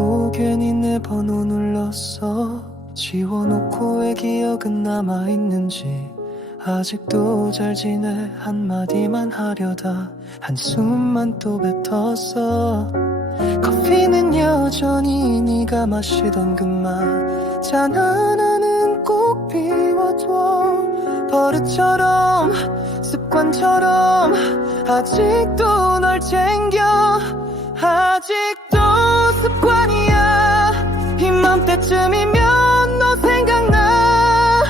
오늘도 괜히 내 번호 눌렀어. 지워놓고 왜 기억은 남아있는지. 아직도 잘 지내 한마디만 하려다 한숨만 또 뱉었어. 커피는 여전히 네가 마시던 그만 잔 하나는 꼭 비워둬. 버릇처럼 습관처럼 아직도 널 챙겨. 아직도 습관이야. 이맘때쯤이면 너 생각나.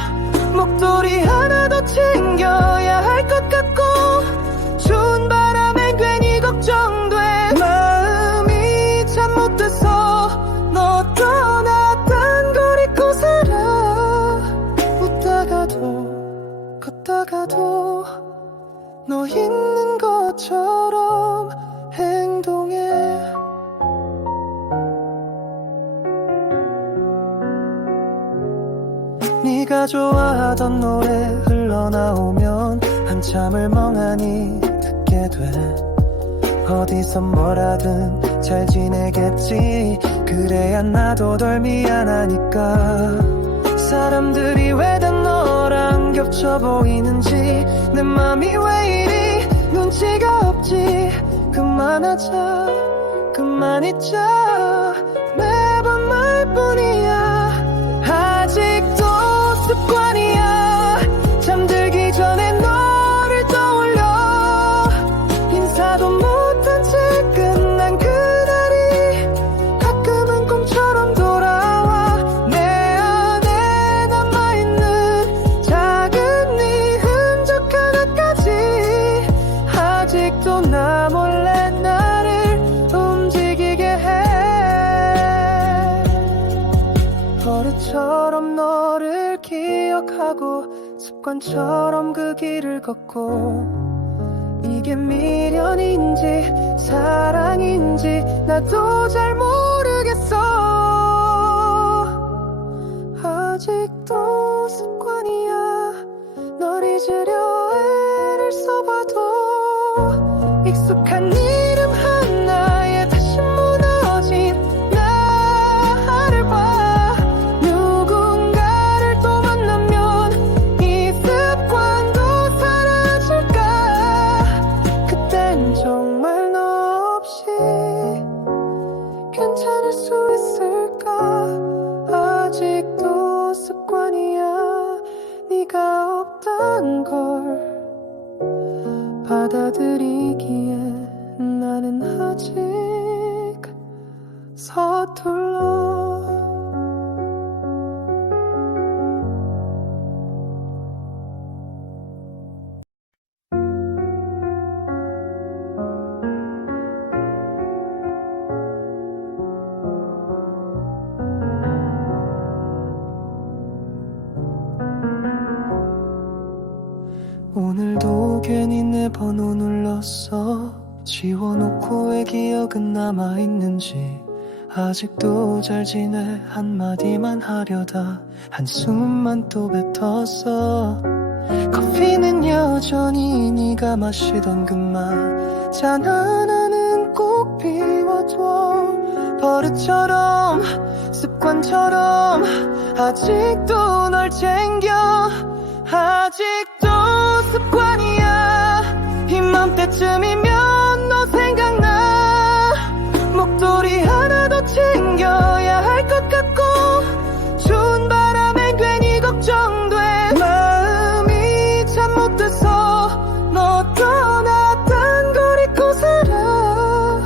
목도리 하나 더 챙겨야 할 것 같고 추운 바람엔 괜히 걱정돼. 마음이 참 못돼서 너 떠났단 걸 잊고 살아. 웃다가도 걷다가도 너 있는 것처럼 행동해. 네가 좋아하던 노래 흘러나오면 한참을 멍하니 듣게 돼. 어디서 뭐라든 잘 지내겠지. 그래야 나도 덜 미안하니까. 사람들이 왜 다 너랑 겹쳐 보이는지 내 맘이 왜 이리 눈치가 없지. 그만하자 그만 잊자 매번 말뿐이야. 아직도 습관이야. 잠들기 전에 너를 떠올려. 인사도 못한 채 끝난 그날이 가끔은 꿈처럼 돌아와. 내 안에 남아있는 작은 네 흔적 하나까지 아직도 나 몰래 나를 움직이게 해. 버릇처럼 너를 기억하고 습관처럼 그 길을 걷고. 이게 미련인지 사랑인지 나도 잘 모르겠어. 아직도 습관이야. 널 잊으려 애를 써봐도 익숙한 이름 하나에 다시 무너진 나를 봐. 누군가를 또 만나면 이 습관도 사라질까. 그땐 정말 너 없이 괜찮을 수 있을까. 아직도 습관이야. 네가 없단 걸 받아들이기에 나는 아직 서툴러. 오늘도 괜히 내 번호 눌렀어. 지워놓고 왜 기억은 남아있는지. 아직도 잘 지내 한마디만 하려다 한숨만 또 뱉었어. 커피는 여전히 네가 마시던 그만 잔 하나는 꼭 비워둬. 버릇처럼 습관처럼 아직도 널 챙겨. 아직도 습관이야. 이맘때쯤이면 너 생각나. 목도리 하나 더 챙겨야 할 것 같고 추운 바람엔 괜히 걱정돼. 마음이 참 못돼서 너 떠났단 걸 잊고 살아.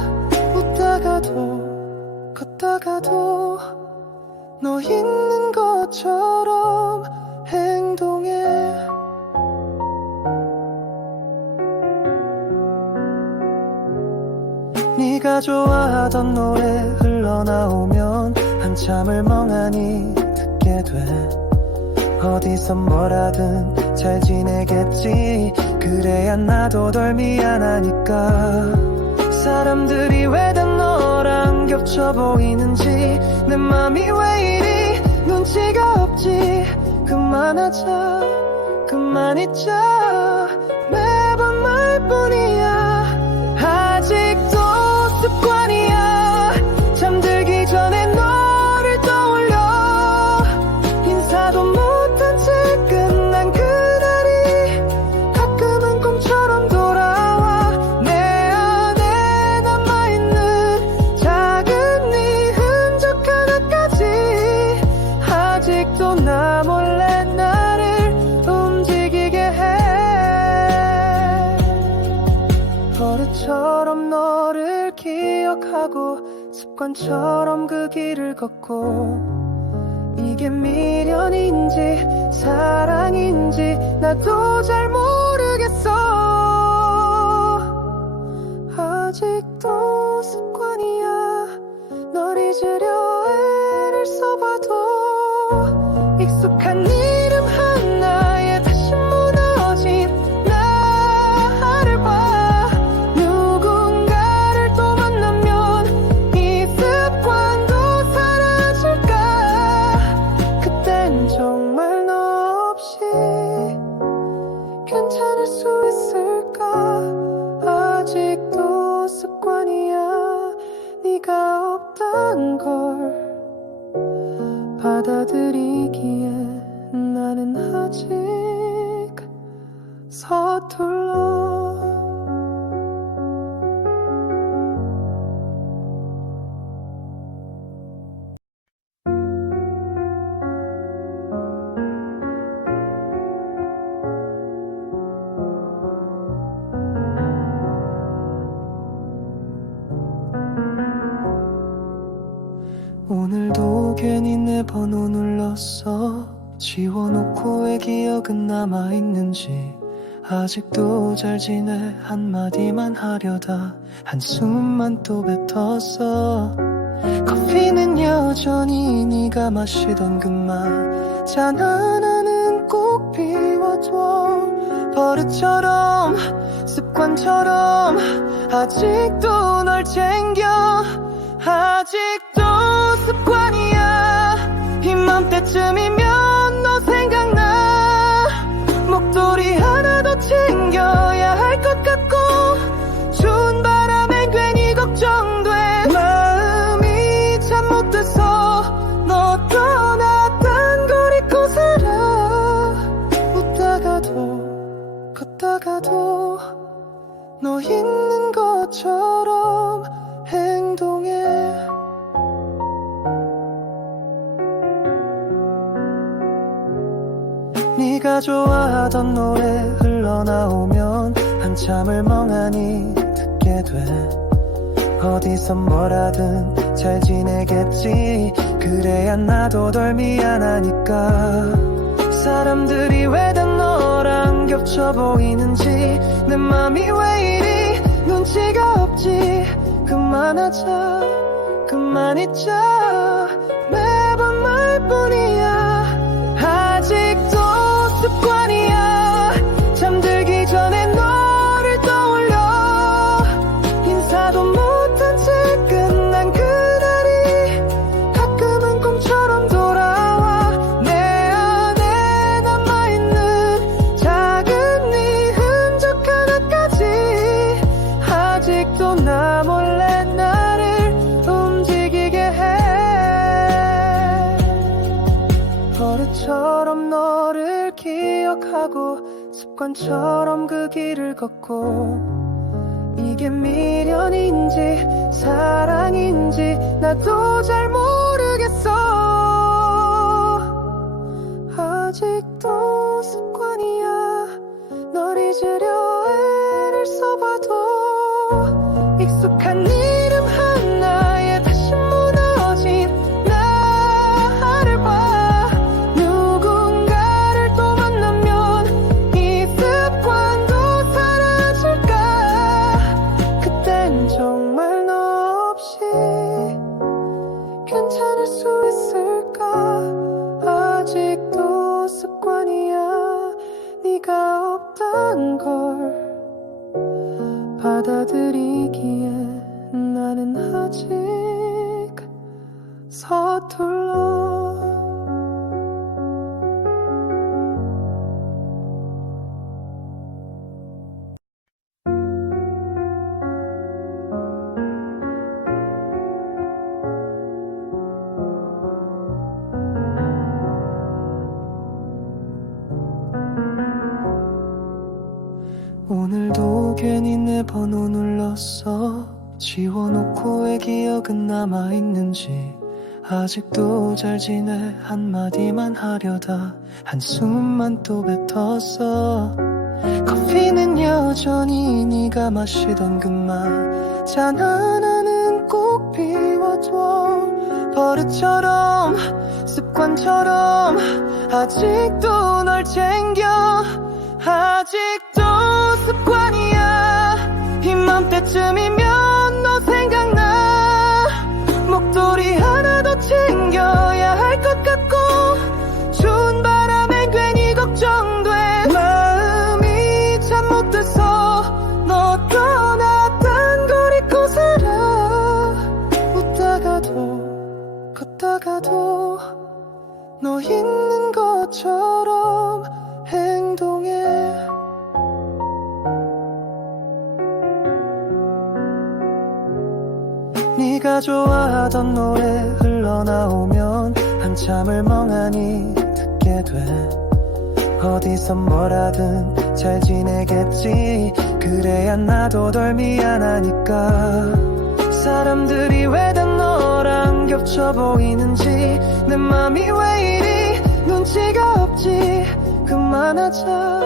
웃다가도 걷다가도 너 있는 것처럼 행동해. 네가 좋아하던 노래 흘러나오면 한참을 멍하니 듣게 돼. 어디서 뭐라든 잘 지내겠지. 그래야 나도 덜 미안하니까. 사람들이 왜 다 너랑 겹쳐 보이는지 내 맘이 왜 이리 눈치가 없지. 그만하자 그만 잊자 매번 말뿐이야. 아직도 습관이야. 잠들기 전에 기억하고 습관처럼 그 길을 걷고 이게 미련인지 사랑인지 나도 잘 모르겠어. 아직도 습관이야. 널 잊으려 애를 써봐도 익숙한 이름 하나에 다시 무너진 나를 봐. 누군가를 또 만나면 이 습관도 사라질까. 그땐 정말 너 없이 괜찮을 수 있을까. 아직도 습관이야. 네가 없단 걸 받아들이기에 나는 아직 서툴러. 오늘도 괜히 내 번호 눌렀어. 지워놓고 왜 기억은 남아있는지. 아직도 잘 지내 한마디만 하려다 한숨만 또 뱉었어. 커피는 여전히 네가 마시던 그만 잔 하나는 꼭 비워둬. 버릇처럼 습관처럼 아직도 널 챙겨. 아직도 습관이야. 이맘때쯤이면 너 생각나. 목도리 하나 더 챙겨야 할 것 같고 추운 바람엔 괜히 걱정돼. 마음이 참 못돼서 너 떠났단 걸 잊고 살아. 웃다가도 걷다가도 너 있는 것처럼 행동해. 네가 좋아하던 노래 흘러나오면 한참을 멍하니 듣게 돼. 어디서 뭐라든 잘 지내겠지. 그래야 나도 덜 미안하니까. 사람들이 왜 다 너랑 겹쳐 보이는지 내 맘이 왜 이리 눈치가 없지. 그만하자 그만 잊자 매번 말뿐이야. 아직도 습관이야. 잠들기 전에 너를 떠올려. 인사도 못한 채 끝난 그날이 가끔은 꿈처럼 돌아와. 내 안에 남아있는 작은 네 흔적 하나까지 아직도 나 몰래 나를 움직이게 해. 버릇처럼 너를 기억하고 습관처럼 그 길을 걷고 이게 미련인지 사랑인지 나도 잘 모르겠어. 아직도 습관이야. 널 잊으려 애를 써봐도 익숙한 이름 하나에 다시 무너진 나를 봐. 누군가를 또 만나면 이 습관도 사라질까. 그땐 정말 너 없이 괜찮을 수 있을까. 아직도 습관이야. 네가 없단 걸 받아들이기에 나는 아직 서툴러. 오늘도 괜히 내 번호 눌렀어. 지워놓고 왜 기억은 남아있는지. 아직도 잘 지내 한마디만 하려다 한숨만 또 뱉었어. 커피는 여전히 네가 마시던 그만 잔 하나는 꼭 비워둬. 버릇처럼 습관처럼 아직도 널 챙겨. 아직도 습관이야. 이맘때쯤이면 너 생각나. 목도리 하나 더 챙겨야 할 것 같고 추운 바람엔 괜히 걱정돼. 마음이 참 못돼서 너 떠났단 걸 잊고 살아. 웃다가도 걷다가도 너 있는 것처럼 행동해. 네가 좋아하던 노래 흘러나오면 한참을 멍하니 듣게 돼. 어디서 뭐라든 잘 지내겠지. 그래야 나도 덜 미안하니까. 사람들이 왜 다 너랑 겹쳐 보이는지 내 맘이 왜 이리 눈치가 없지. 그만하자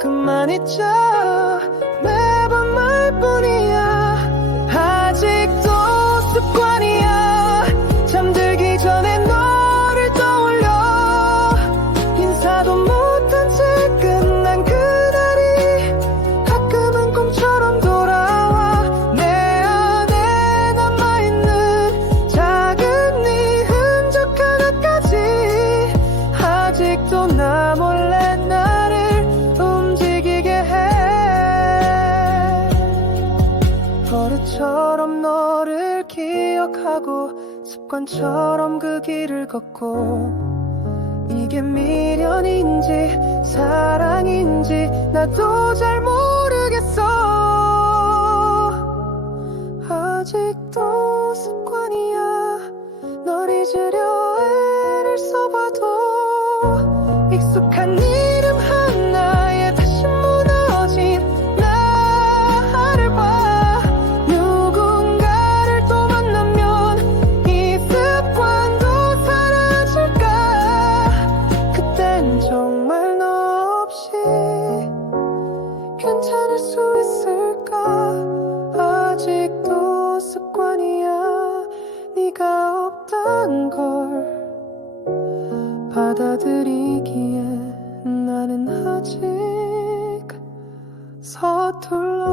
그만 잊자 매번 말뿐이야. 아직도 습관이야. 잠들기 전에 너를 떠올려. 인사도 못한 채 끝난 그날이 가끔은 꿈처럼 돌아와. 내 안에 남아있는 작은 네 흔적 하나까지 아직도 나 몰래 나를 움직이게 해. 버릇처럼 너를 기억하고 습관처럼 그 길을 걷고 이게 미련인지 사랑인지 나도 잘 모르겠어. 아직도 습관이야. 널 잊으려 애를 써봐도 익숙한 이름 하나에 다시 무너진 나를 봐. 누군가를 또 만나면 이 습관도 사라질까. 그땐 정말 너 없이 괜찮을 수 있을까. 아직도 습관이야. 네가 없단 걸 받아들이기에 나는 아직 서툴러.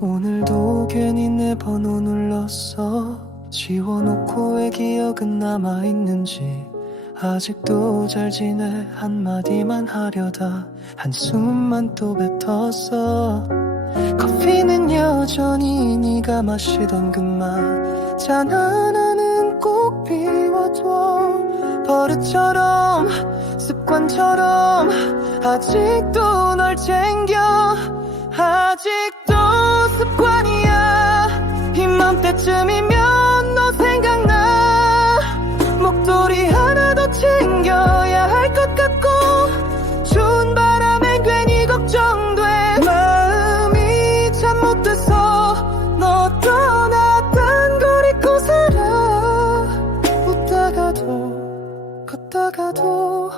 오늘도 괜히 내 번호 눌렀어. 지워놓고 왜 기억은 남아있는지. 아직도 잘 지내 한마디만 하려다 한숨만 또 뱉었어. 커피는 여전히 네가 마시던 그만 잔 하나는 꼭 비워둬. 버릇처럼 습관처럼 아직도 널 챙겨. 아직도 습관이야. 이맘때쯤이면 너 생각나. 목도리 하나 더 챙겨야 할 것 같고 추운 바람엔 괜히 걱정돼. 마음이 참 못돼서 너 떠났단 걸 잊고 살아. 웃다가도 걷다가도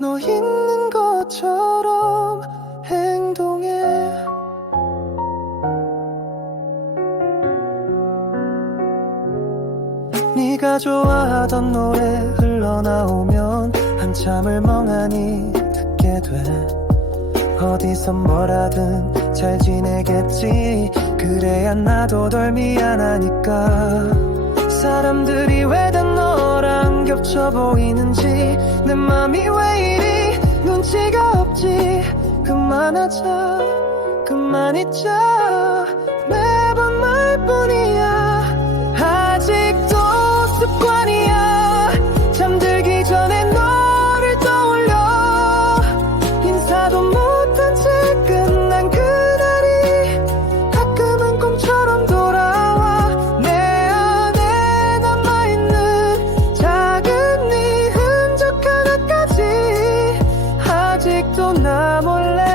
너 있는 것처럼 행동해. 네가 좋아하던 노래 흘러나오면 한참을 멍하니 듣게 돼. 어디서 뭐라든 잘 지내겠지. 그래야 나도 덜 미안하니까. 사람들이 왜 다 너랑 겹쳐 보이는지 내 맘이 왜 이리 눈치가 없지. 그만하자 그만 잊자 매번 말뿐이야. 아직도 습관이야. 잠들기 전에 너를 떠올려. 인사도 못한 채 끝난 그날이 가끔은 꿈처럼 돌아와. 내 안에 남아있는 작은 네 흔적 하나까지 아직도 나 몰래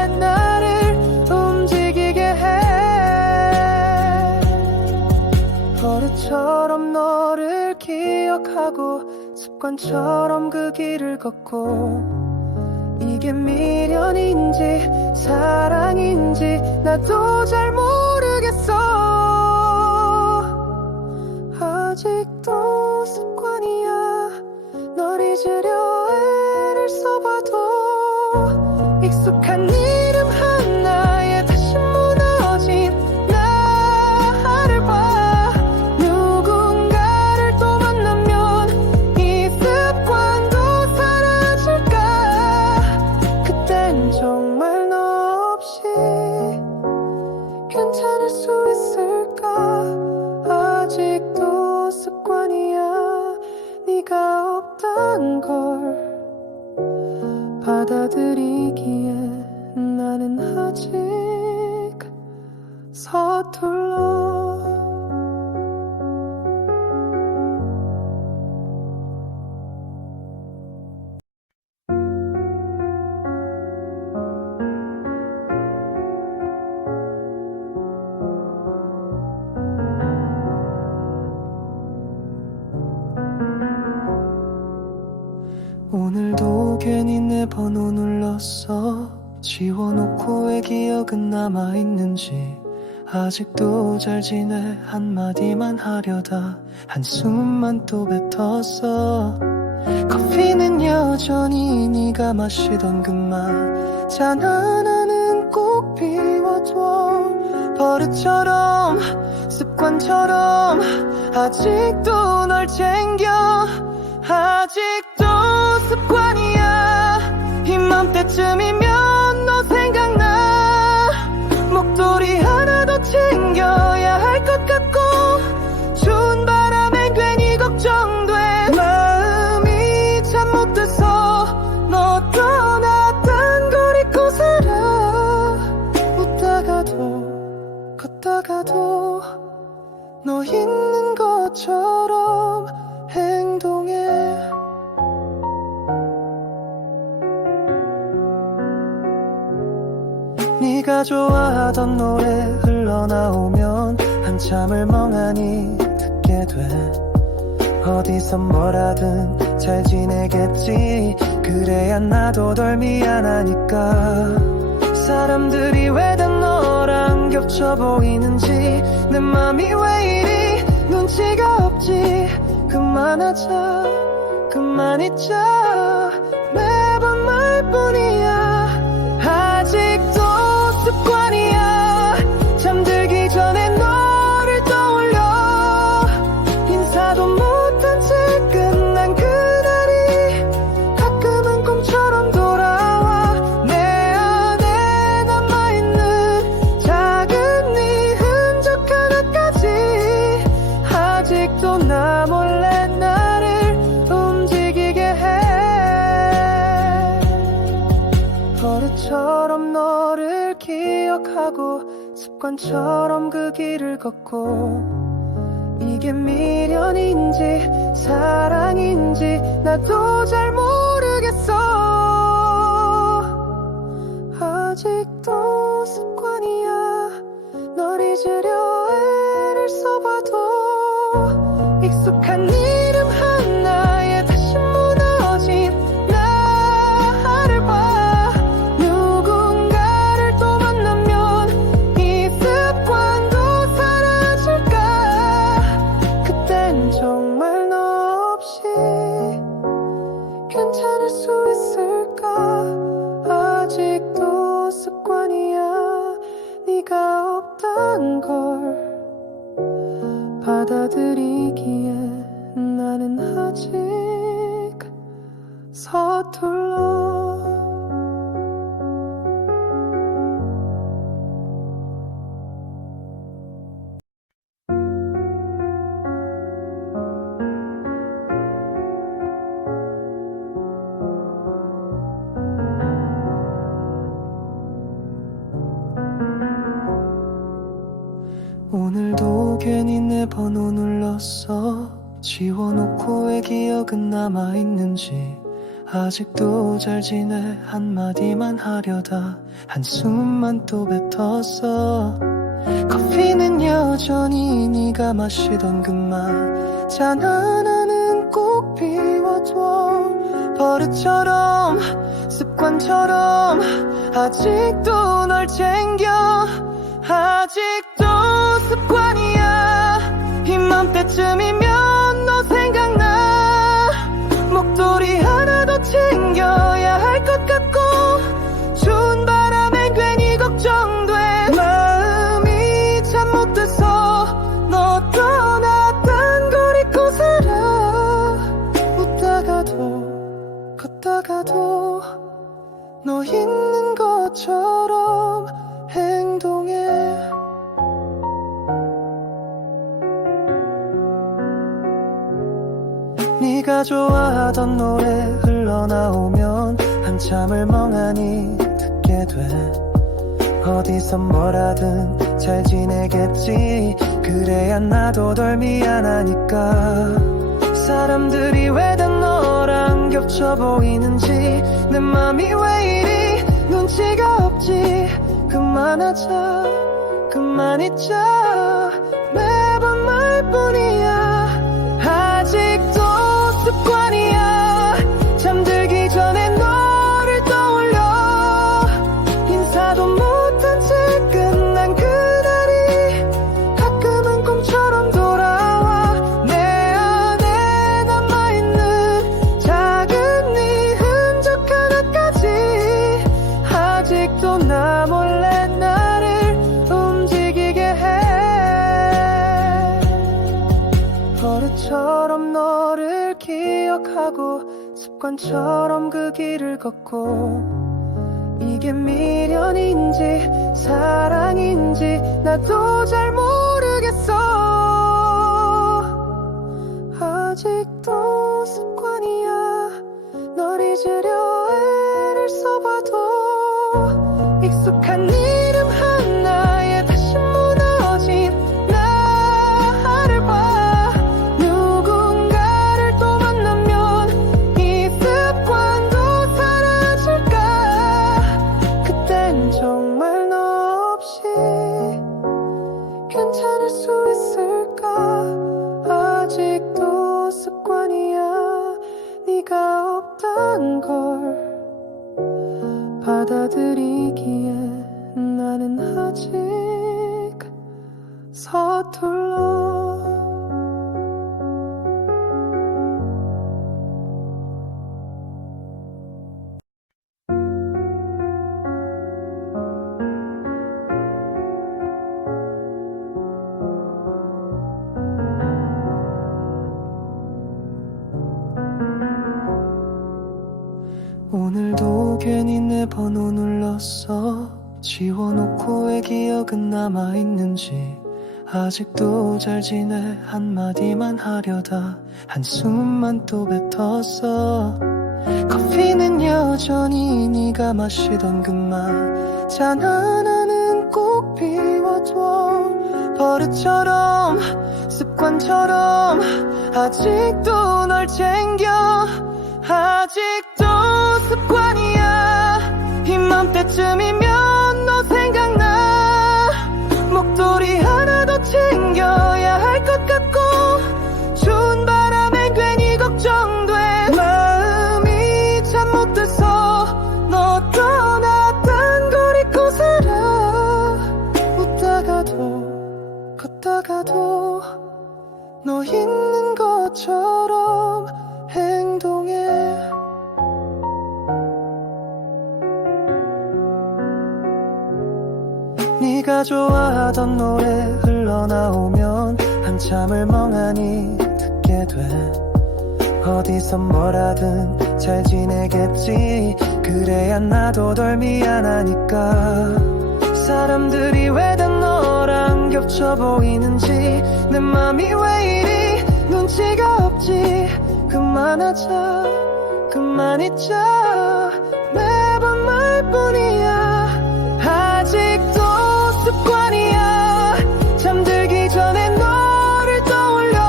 것처럼 너를 기억하고 습관처럼 그 길을 걷고 이게 미련인지 사랑인지 나도 잘 모르겠어. 아직도 습관이야. 널 잊으려 애를 써봐도 익숙한 이름 하나에 다시 무너진 나를 봐. 누군가를 또 만나면 이 습관도 사라질까. 그땐 정말 너 없이 괜찮을 수 있을까. 아직도 습관이야. 네가 없단 걸 받아들이기에 나는 아직 서툴러. 오늘도 괜히 내 번호 눌렀어. 지워놓고 왜 기억은 남아있는지. 아직도 잘 지내 한마디만 하려다 한숨만 또 뱉었어. 커피는 여전히 네가 마시던 그만 잔 하나는 꼭 비워둬. 버릇처럼 습관처럼 아직도 널 챙겨. 아직도 습관이야. 이맘때쯤이면 너 생각나. 목도리 하나 더 챙겨야 할 것 같고 추운 바람엔 괜히 걱정돼. 마음이 참 못돼서 너 떠났단 걸 잊고 살아. 웃다가도 걷다가도 너 있는 것처럼 행동해. 네가 좋아하던 노래 흘러나오면 한참을 멍하니 듣게 돼. 어디서 뭐라든 잘 지내겠지. 그래야 나도 덜 미안하니까. 사람들이 왜 다 너랑 겹쳐 보이는지 내 맘이 왜 이리 눈치가 없지. 그만하자 그만 잊자 매번 말뿐이야. 아직도 습관이야. 잠들기 전에 너를 떠올려. 인사도 못한 채 끝난 그날이 가끔은 꿈처럼 돌아와. 내 안에 남아있는 작은 네 흔적 하나까지 아직도 나 몰래 나를 움직이게 해. 버릇처럼 너를 기억하고 습관처럼 그 길을 걷고 이게 미련인지 사랑인지 나도 잘 모르겠어. 아직도 습관이야. 널 잊으려 애를 써봐도 익숙한 이름 하나에 다시 무너진 나를 봐. 누군가를 또 만나면 이 습관도 사라질까. 그땐 정말 너 없이 괜찮을 수 있을까. 아직도 습관이야. 네가 없단 걸 받아들이기에 나는 아직 서툴러. 오늘도 괜히 내 번호 눌렀어. 지워놓고 왜 기억은 남아있는지. 아직도 잘 지내 한마디만 하려다 한숨만 또 뱉었어. 커피는 여전히 네가 마시던 그만 잔 하나는 꼭 비워둬. 버릇처럼 습관처럼 아직도 널 챙겨. 아직도 습관이야. 이맘때쯤이면 너 생각나. 목도리 하나 더 챙겨야 할 것 같고 추운 바람엔 괜히 걱정돼. 마음이 참 못돼서 너 떠났단 걸 잊고 살아. 웃다가도 걷다가도 너 있는 것처럼 행동해. 네가 좋아하던 노래 흘러나오면 한참을 멍하니 듣게 돼. 어디서 뭐라든 잘 지내겠지. 그래야 나도 덜 미안하니까. 사람들이 왜 다 너랑 겹쳐 보이는지 내 맘이 왜 이리 눈치가 없지. 그만하자 그만 잊자 매번 말뿐이야. 아직도 습관이야. 잠들기 전에 너를 떠올려. 인사도 못한 채 끝난 그날이 가끔은 꿈처럼 돌아와. 내 안에 남아있는 작은 네 흔적 하나까지 아직도 나 몰래 나를 움직이게 해. 버릇처럼 너를 기억하고 습관처럼 그 길을 걷고 이게 미련인지 사랑인지 나도 잘 모르겠어. 아직도 습관이야. 널 잊으려 애를 써봐도 익숙한 이름 하나에 다시 무너진 나를 봐. 누군가를 또 만나면 이 습관도 사라질까. 그땐 정말 너 없이 괜찮을 수 있을까. 아직도 습관이야. 네가 없단 걸 받아들이기에 나는 아직 서툴러. 오늘도 괜히 내 번호 눌렀어. 지워놓고 왜 기억은 남아있는지. 아직도 잘 지내 한마디만 하려다 한숨만 또 뱉었어. 커피는 여전히 네가 마시던 그만 잔 하나는 꼭 비워둬. 버릇처럼 습관처럼 아직도 널 챙겨. 아직도 습관이야. 이맘때쯤이면 너 생각나. 목도리 하나 더 챙겨야 할 것 같고 추운 바람엔 괜히 걱정돼. 마음이 참 못돼서 너 떠났단 걸 잊고 살아. 웃다가도 걷다가도 너 있는 것처럼 행동해. 네가 좋아하던 노래 흘러나오면 한참을 멍하니 듣게 돼. 어디서 뭐라든 잘 지내겠지. 그래야 나도 덜 미안하니까. 사람들이 왜 다 너랑 겹쳐 보이는지 내 맘이 왜 이리 눈치가 없지. 그만하자 그만 잊자 매번 말뿐이야. 아직도 습관이야. 잠들기 전에 너를 떠올려.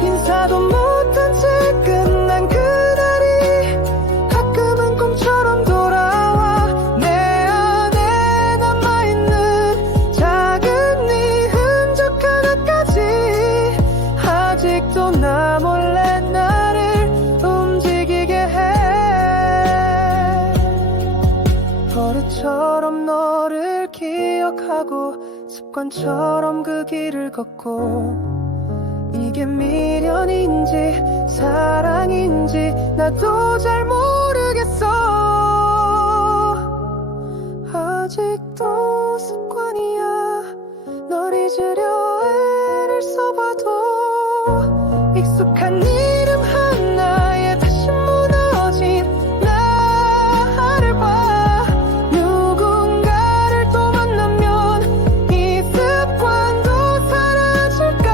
인사도 못한 채 끝난 그날이 가끔은 꿈처럼 돌아와. 내 안에 남아있는 작은 기억하고 습관처럼 그 길을 걷고 이게 미련인지 사랑인지 나도 잘 모르겠어. 아직도 습관이야. 널 잊으려 애를 써봐도 익숙한 이름 하나에 다시 무너진 나를 봐. 누군가를 또 만나면 이 습관도 사라질까.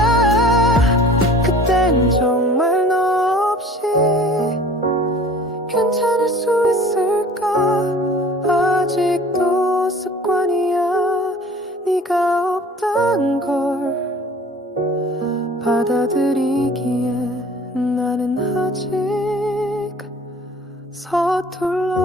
그땐 정말 너 없이 괜찮을 수 있을까. 아직도 습관이야. 네가 없단 걸 받아들이기에 나는 아직 서툴러.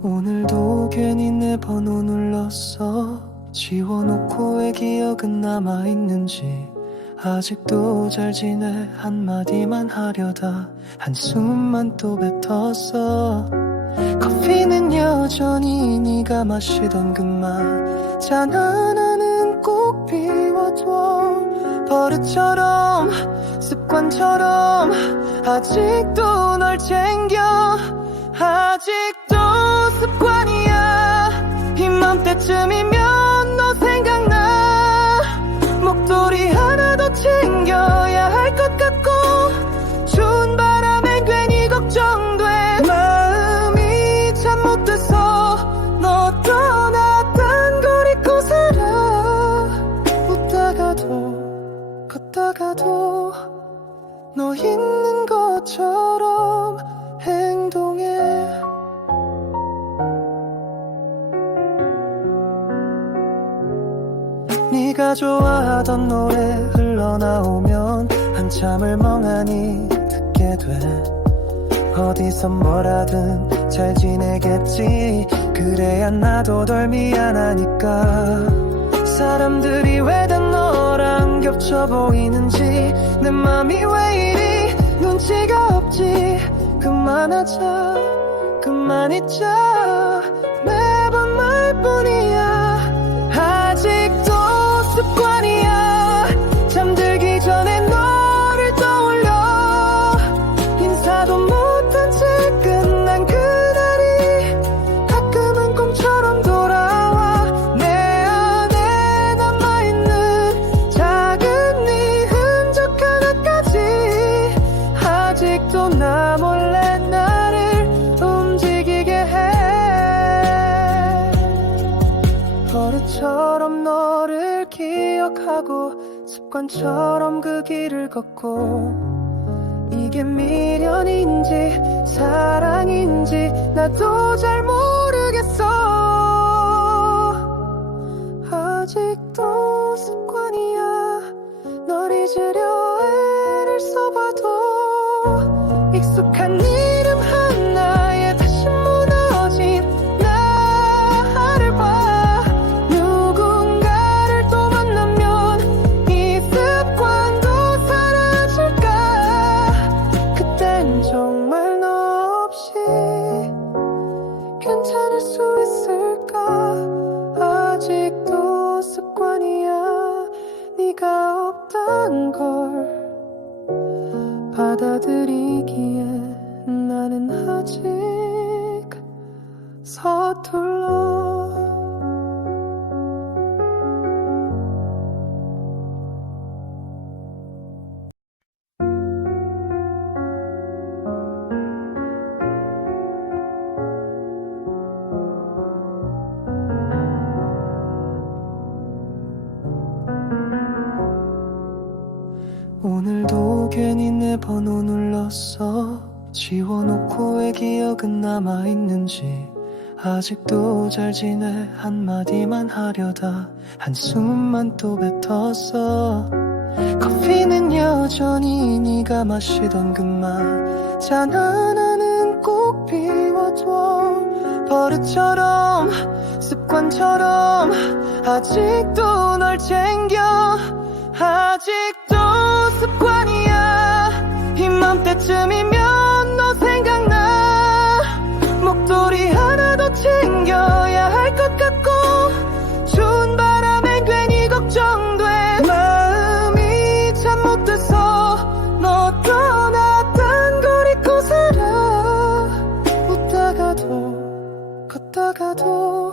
오늘도 괜히 내 번호 눌렀어. 지워놓고 왜 기억은 남아있는지. 아직도 잘 지내 한마디만 하려다 한숨만 또 뱉었어. 커피는 여전히 네가 마시던 그만 잔 하나는 꼭 비워둬. 버릇처럼 습관처럼 아직도 널 챙겨. 아직도 습관이야. 이맘때쯤이면 너 생각나. 목도리 하나 더 챙겨야 할 것 같고 추운 바람엔 괜히 걱정돼. 마음이 참 못돼서 너 떠났단 걸 잊고 살아. 웃다가도 걷다가도 너 있는 것처럼 행동해. 네가 좋아하던 노래 흘러나오면 한참을 멍하니 듣게 돼. 어디서 뭐라든 잘 지내겠지. 그래야 나도 덜 미안하니까. 사람들이 왜 다 너랑 겹쳐 보이는지 내 맘이 왜 이리 눈치가 없지. 그만하자 그만 잊자 매번 말뿐이야. 아직도 습관이야. 잠들기 전에 너를 떠올려. 인사도 못한 채 끝난 그날이 가끔은 꿈처럼 돌아와. 내 안에 남아있는 작은 네 흔적 하나까지 아직도 나 몰래 나를 움직이게 해. 버릇처럼 너를 기억하고 습관처럼 그 길을 걷고 이게 미련인지 사랑인지 나도 잘 모르겠어. 아직도 습관이야. 널 잊으려 애를 써봐도 익숙한 이름 하나에 다시 무너진 나를 봐. 누군가를 또 만나면 이 습관도 사라질까. 그땐 정말 너 없이 괜찮을 수 있을까. 아직도 습관이야. 네가 없단 걸 받아들이기에 나는 아직 서툴러. 오늘도 괜히 내 번호 눌렀어. 지워놓고 왜 기억은 남아있는지. 아직도 잘 지내 한마디만 하려다 한숨만 또 뱉었어. 커피는 여전히 네가 마시던 그만 잔 하나는 꼭 비워둬. 버릇처럼 습관처럼 아직도 널 챙겨. 아직도 습관이야. 이맘때쯤이면 너 생각나. 목도리 하나 더 챙겨야 할 것 같고 추운 바람엔 괜히 걱정돼. 마음이 참 못돼서 너 떠났단 걸 잊고 살아. 웃다가도 걷다가도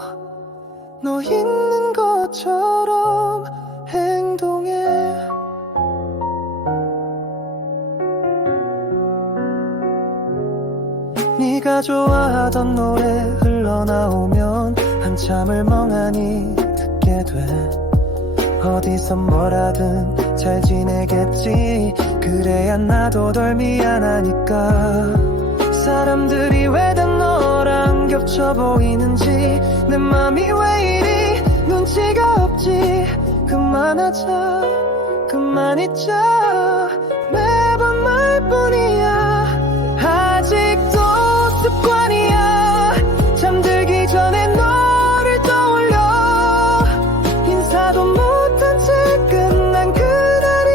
너 있는 것처럼 행동해. 네가 좋아하던 노래 흘러나오면 한참을 멍하니 듣게 돼. 어디서 뭐라든 잘 지내겠지. 그래야 나도 덜 미안하니까. 사람들이 왜 다 너랑 겹쳐 보이는지 내 맘이 왜 이리 눈치가 없지. 그만하자 그만 잊자 매번 말뿐이야. 아직도 습관이야. 잠들기 전에 너를 떠올려. 인사도 못한 채 끝난 그날이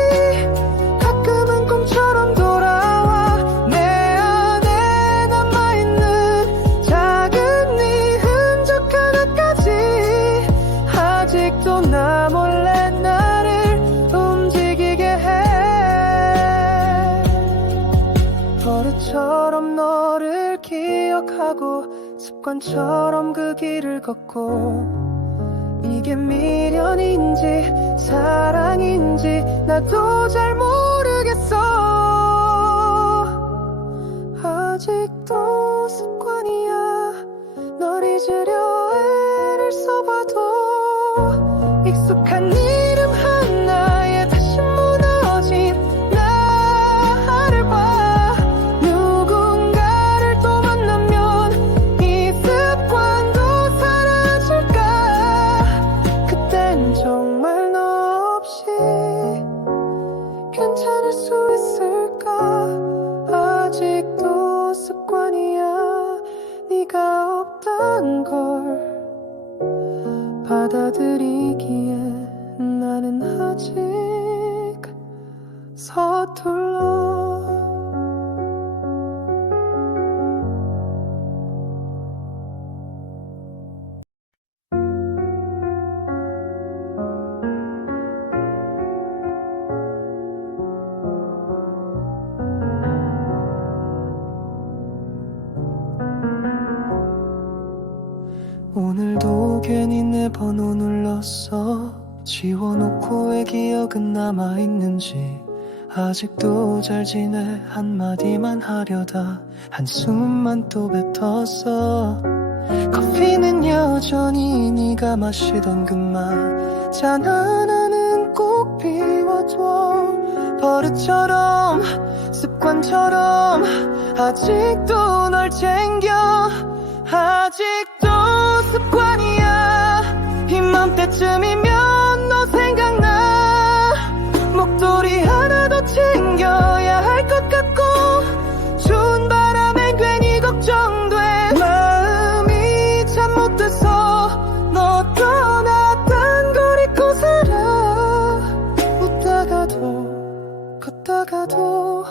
가끔은 꿈처럼 돌아와. 내 안에 남아있는 작은 네 흔적 하나까지 아직도 나 몰래 나를 움직이게 해. 버릇처럼 너를 기억하고 습관처럼 그 길을 걷고 이게 미련인지 사랑인지 나도 잘 모르겠어. 아직도 습관이야. 널 잊으려 애를 써봐도 익숙한 이름 하나에 다시 무너진 나를 봐. 누군가를 또 만나면 이 습관도 사라질까. 그땐 정말 너 없이 괜찮을 수 있을까. 아직도 습관이야. 네가 없단 걸 받아들이기에 나는 아직 서툴러. 오늘도 괜히 내 번호 눌렀어. 지워놓고 왜 기억은 남아있는지. 아직도 잘 지내 한마디만 하려다 한숨만 또 뱉었어. 커피는 여전히 네가 마시던 그만 잔 하나는 꼭 비워둬. 버릇처럼 습관처럼 아직도 널 챙겨. 아직도 습관이야. 이맘때쯤이면 너 생각나. 목도리 하나 더 챙겨야 할 것 같고 추운 바람엔 괜히 걱정돼. 마음이 참 못돼서 너 떠났단 걸 잊고 살아. 웃다가도 걷다가도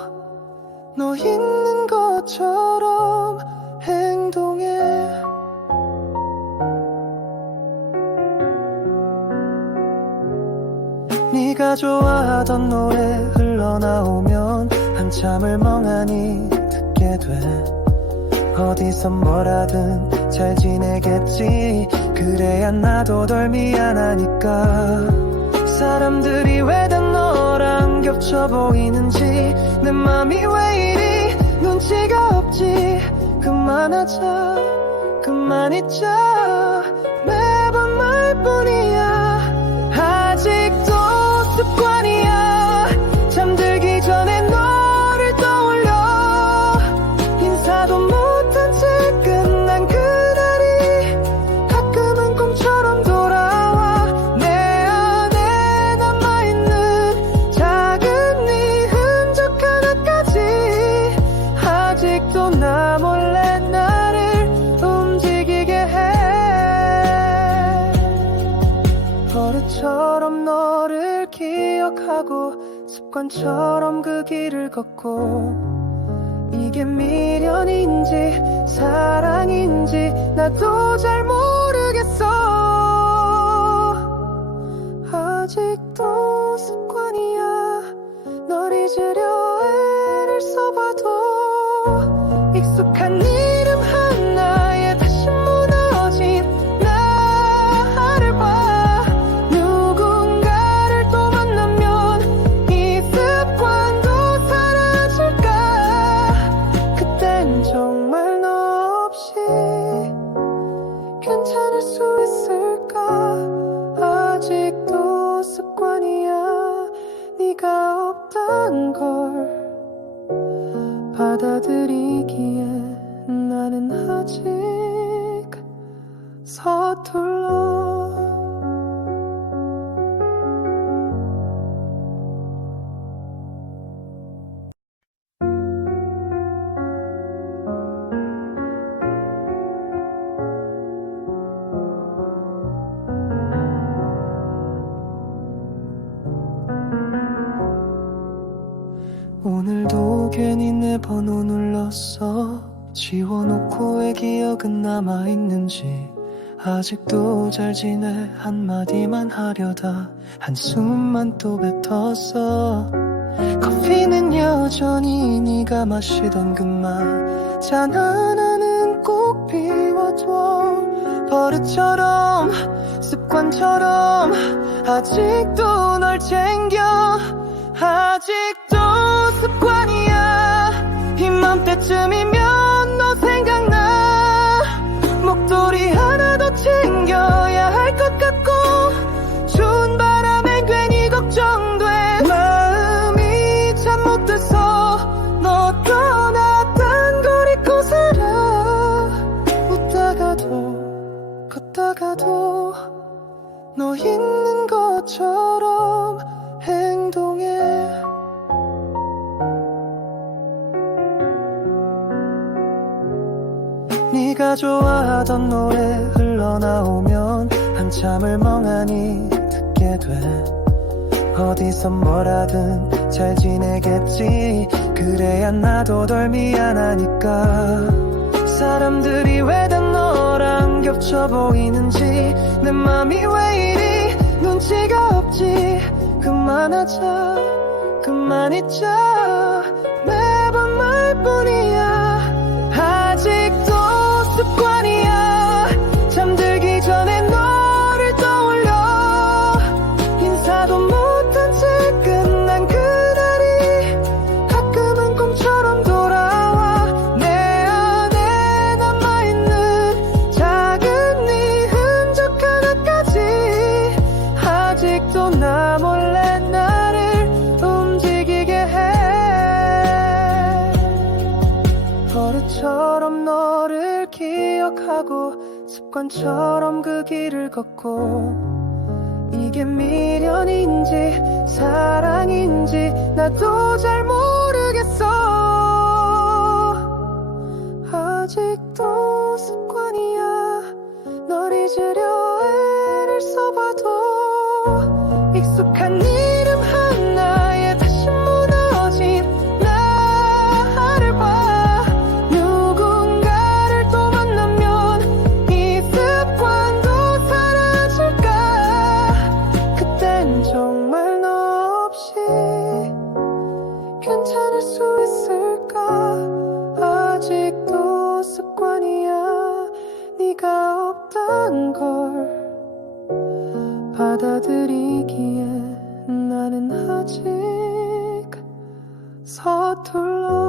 너 있는 것처럼 행동해. 네가 좋아하던 노래 흘러나오면 한참을 멍하니 듣게 돼. 어디서 뭐라든 잘 지내겠지. 그래야 나도 덜 미안하니까. 사람들이 왜 다 너랑 겹쳐 보이는지 내 맘이 왜 이리 눈치가 없지. 그만하자 그만 잊자 매번 말뿐이야. 아직도 습관이야. 잠들기 전에 너를 떠올려. 인사도 못한 채 끝난 그날이 가끔은 꿈처럼 돌아와. 내 안에 남아있는 작은 네 흔적 하나까지 아직도 나 몰래 기억하고 습관처럼 그 길을 걷고 이게 미련인지 사랑인지 나도 잘 모르겠어. 아직도 습관이야. 널 잊으려 애를 써봐도 익숙한 이름 하나에 다시 무너진 나를 봐. 누군가를 또 만나면 이 습관도 사라질까. 그땐 정말 너 없이 괜찮을 수 있을까. 아직도 습관이야. 네가 없단 걸 받아들이기에 나는 아직 서툴러. 오늘도 괜히 내 번호 눌렀어. 지워놓고 왜 기억은 남아있는지. 아직도 잘 지내 한마디만 하려다 한숨만 또 뱉었어. 커피는 여전히 네가 마시던 그만 잔 하나는 꼭 비워둬. 버릇처럼 습관처럼 아직도 널 챙겨. 아직도 습관이야. 이맘때쯤이면 너 생각나. 목도리 하나 더 챙겨야 할 것 같고 추운 바람엔 괜히 걱정돼. 마음이 참 못돼서 너 떠났단 걸 잊고 살아. 웃다가도 걷다가도 너 있는 것처럼 행동해. 네가 좋아하던 노래 흘러나오면 한참을 멍하니 듣게 돼. 어디서 뭐라든 잘 지내겠지. 그래야 나도 덜 미안하니까. 사람들이 왜 다 너랑 겹쳐 보이는지 내 맘이 왜 이리 눈치가 없지. 그만하자 그만 잊자 매번 말뿐이야. 아직도 습관이야. 잠들기 전에 너를 떠올려. 인사도 못한 채 끝난 그날이 가끔은 꿈처럼 돌아와. 내 안에 남아있는 작은 네 흔적 하나까지 아직도 나 몰래 나를 움직이게 해. 버릇처럼 너를 기억하고 습관처럼 그 길을 걷고 이게 미련인지 사랑인지 나도 잘 모르겠어. 아직도 습관이야. 널 잊으려 애를 써봐도 익숙한 이름 하나에 다시 무너진 나를 봐. 누군가를 또 만나면 이 습관도 사라질까. 그땐 정말 너 없이 괜찮을 수 있을까. 아직도 습관이야. 네가 없단 걸 받아들이기에 나는 아직 서툴러.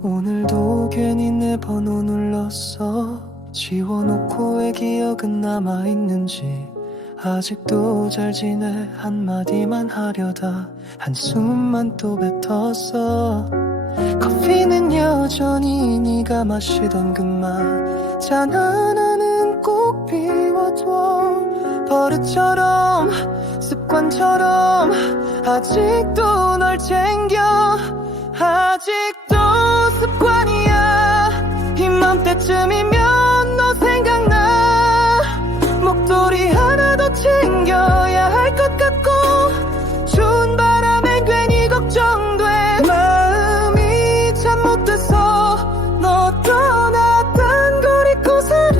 오늘도 괜히 내 번호 눌렀어. 지워놓고 왜 기억은 남아있는지. 아직도 잘 지내 한마디만 하려다 한숨만 또 뱉었어. 커피는 여전히 네가 마시던 그만 잔 하나는 꼭 비워둬. 버릇처럼 습관처럼 아직도 널 챙겨. 아직도 습관이야. 이맘때쯤이면 너 생각나. 목도리 하나 더 챙겨야 할 것 같고 추운 바람엔 괜히 걱정돼. 마음이 참 못돼서 너 떠났단 걸 잊고 살아.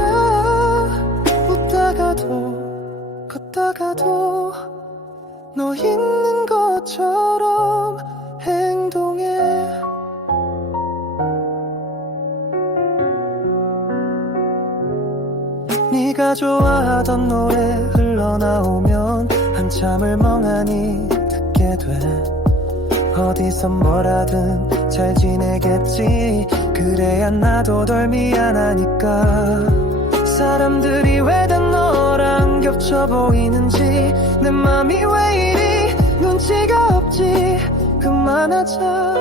웃다가도 걷다가도 너 있는 것처럼 행동해. 네가 좋아하던 노래 흘러나오면 한참을 멍하니 듣게 돼. 어디서 뭐라든 잘 지내겠지. 그래야 나도 덜 미안하니까. 사람들이 왜 다 너랑 겹쳐 보이는지 내 맘이 왜 이리 눈치가 없지. 그만하자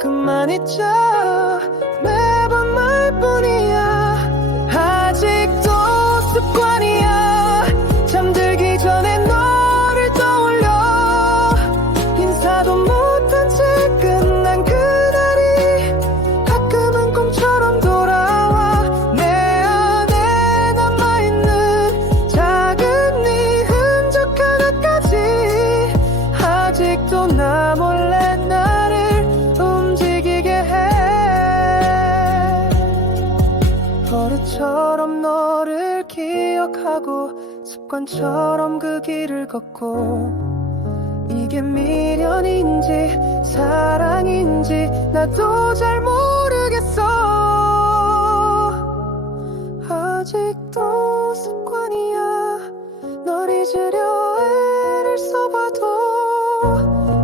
그만 잊자 매번 말뿐이야. 아직도 습관이야. 잠들기 전에 너를 떠올려. 인사도 못한 채 끝난 그날이 가끔은 꿈처럼 돌아와. 내 안에 남아있는 작은 네 흔적 하나까지 아직도 나 몰래 나를 움직이게 해. 버릇처럼 너를 기억하고 습관처럼 그 길을 걷고. 이게 미련인지 사랑인지 나도 잘 모르겠어. 아직도 습관이야. 널 잊으려 애를 써봐도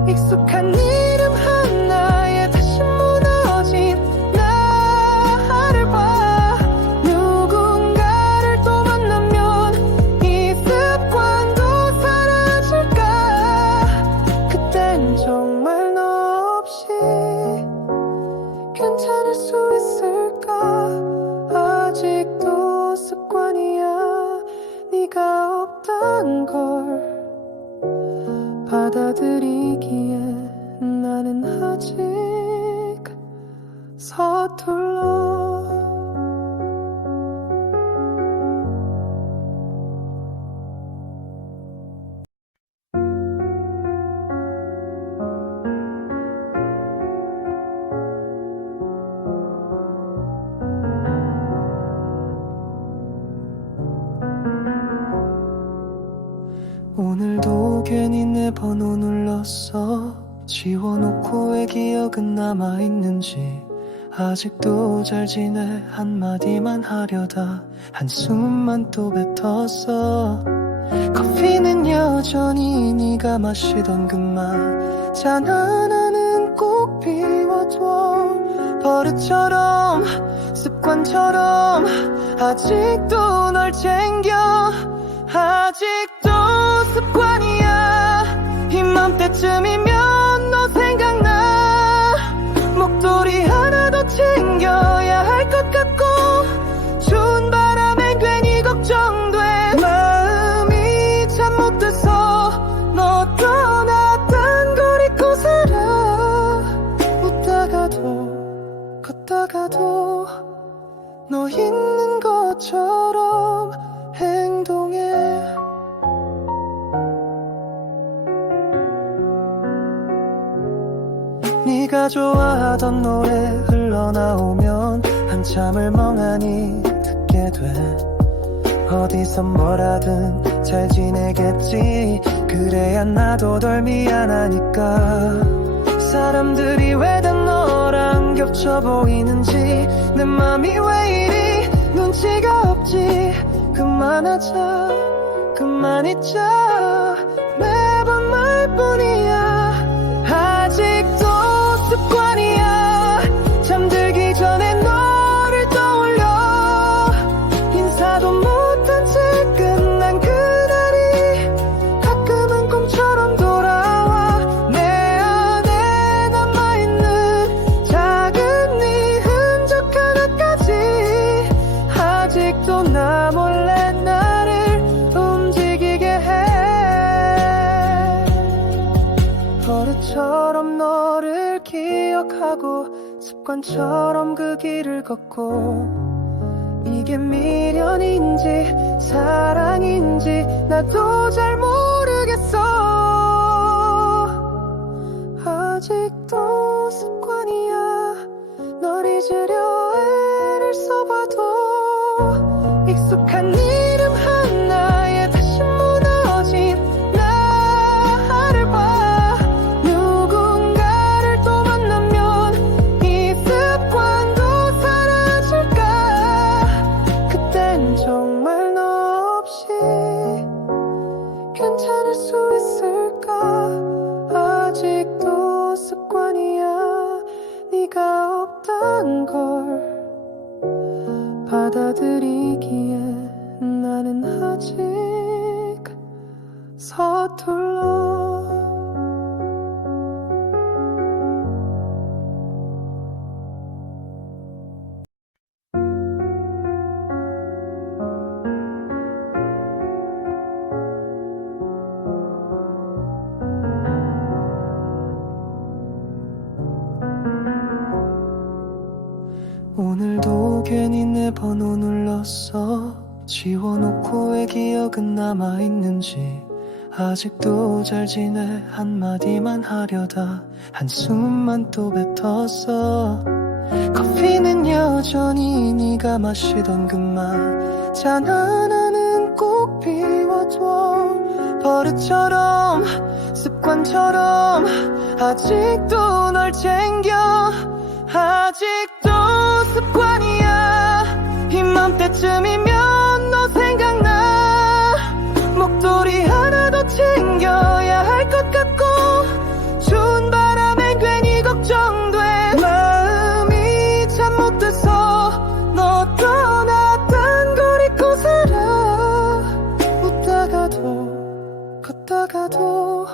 익숙한 이름 하나에 다시 무너진 나를 봐. 누군가를 또 만나면 이 습관도 사라질까. 그땐 정말 너 없이 괜찮을 수 있을까. 아직도 습관이야. 네가 없단 걸 받아들이기에 나는 아직 서툴러. 오늘도 괜히 내 번호 눌렀어. 지워놓고 왜 기억은 남아있는지. 아직도 잘 지내 한마디만 하려다 한숨만 또 뱉었어. 커피는 여전히 네가 마시던 그만 잔 하나는 꼭 비워둬. 버릇처럼 습관처럼 아직도 널 챙겨. 아직도 습관이야. 이맘때쯤이면 너 생각나. 목도리 하나 더 챙겨야 할 것 같고 추운 바람엔 괜히 걱정돼. 마음이 참 못돼서 너 떠났단 걸 잊고 살아. 웃다가도 걷다가도 너 있는 것처럼 행동해. 네가 좋아하던 노래 흘러나오면 한참을 멍하니 듣게 돼. 어디서 뭐라든 잘 지내겠지. 그래야 나도 덜 미안하니까. 사람들이 왜 다 너랑 겹쳐 보이는지 내 맘이 왜 이리 눈치가 없지. 그만하자 그만 잊자 매번 말뿐이야. 아직도 습관이야. 잠들기 전에 너를 떠올려. 인사도 못한 채 끝난 그날이 가끔은 꿈처럼 돌아와. 내 안에 남아있는 작은 네 흔적 하나까지 아직도 나 몰래 버릇처럼 너를 기억하고 습관처럼 그 길을 걷고 이게 미련인지 사랑인지 나도 잘 모르겠어. 아직도 습관이야. 널 잊으려 애를 써봐도 익숙한 이름 하나에 다시 무너진 나를 봐. 누군가를 또 만나면 이 습관도 사라질까. 그땐 정말 너 없이 괜찮을 수 있을까. 아직도 습관이야. 네가 없단 걸 받아들이기에 나는 아직 서툴러. 오늘도 괜히 내 번호 눌렀어. 지워놓고 왜 기억은 남아있는지. 아직도 잘 지내 한마디만 하려다 한숨만 또 뱉었어. 커피는 여전히 네가 마시던 그만 잔 하나는 꼭 비워둬. 버릇처럼 습관처럼 아직도 널 챙겨. 아직도 습관이야. 이맘때쯤이면 너 생각나. 목도리 하나 더 챙겨야 할 것 같고 추운 바람엔 괜히 걱정돼. 마음이 참 못돼서 너 떠났단 걸 잊고 살아. 웃다가도 걷다가도